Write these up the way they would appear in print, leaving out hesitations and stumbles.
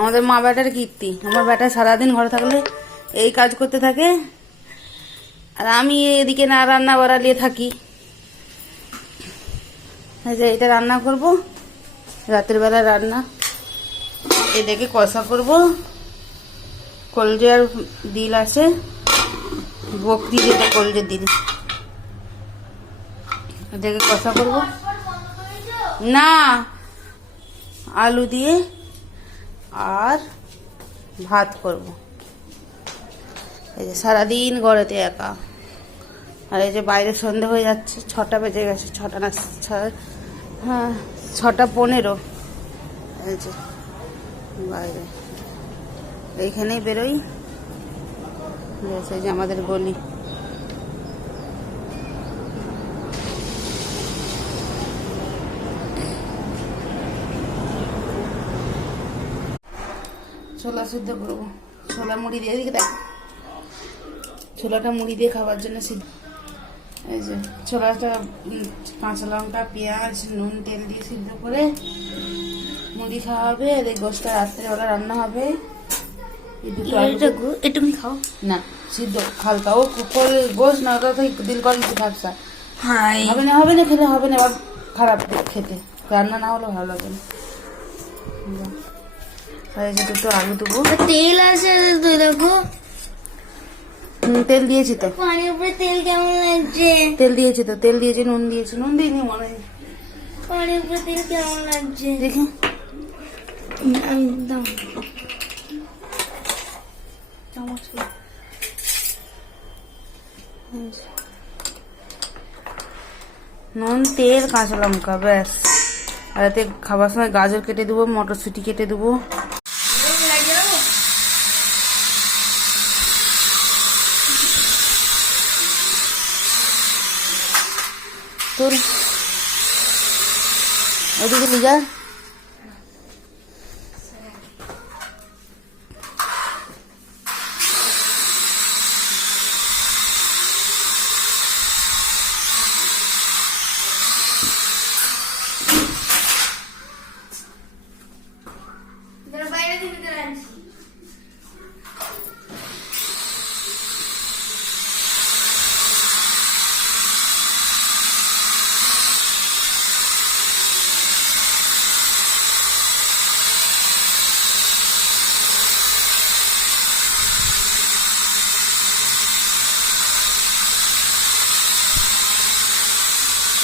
আমাদের মা বেটার কীর্তি। আমার বেটা সারাদিন ঘরে থাকলে এই কাজ করতে থাকে, আর আমি এদিকে না রান্না বাড়ালিয়ে থাকি। এই যে এটা রান্না করব, রাতের বেলা রান্না। এদিকে কষা করব, কলজে আর দিল আছে, বকরি যেটা কলজে দিল, এদিকে কষা করব। না, আলু দিয়ে আর ভাত করব। এই যে সারাদিন ঘরেতে একা, আর এই যে বাইরে সন্ধে হয়ে যাচ্ছে, 6টা বেজে গেছে, 6টা না, হ্যাঁ 6:15। এই যে বাইরে এইখানেই বেরোই, এই যে আমাদের গলি। ছোলা সিদ্ধ করবো, ছোলা মুড়ি দিয়ে, দিকে দেখ, ছোলাটা মুড়ি দিয়ে খাবার জন্য সিদ্ধ। এই যে ছোলাটা কাঁচা লঙ্কা, পেঁয়াজ, নুন, তেল দিয়ে সিদ্ধ করে মুড়ি খাওয়া হবে। আর এই গোষ্ঠটা রাত্রেবেলা রান্না হবে। একটু খাও না, সিদ্ধ হালকা, ও গোশ না, ওটা দিল করে কিছু ভাবসা হবে না, হবে না, খেলে হবে না, আবার খারাপ খেতে, রান্না না হলে ভালো লাগে না। আর এই যে দুটো আলু দেবো, তেল আছে তুই দেখো, তেল দিয়েছি তো, পানির উপরে তেল কেমন লাগছে? তেল দিয়েছি তো, তেল দিয়েছি, নুন দিয়েছি, নুন দিইনি মনে হয়। পানির উপরে তেল কেমন লাগছে দেখি, দাও চামচ। নুন, তেল, কাঁচা লঙ্কা, ব্যাস। আর এতে খাবার সময় গাজর কেটে দেবো, মটরশুঁটি কেটে দেবো। তোর ওদিকে নিয়ে যা। বাইরে থেকে আনছি।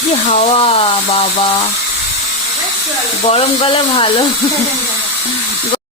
কি হাওয়া বাবা, গরমকালে ভালো।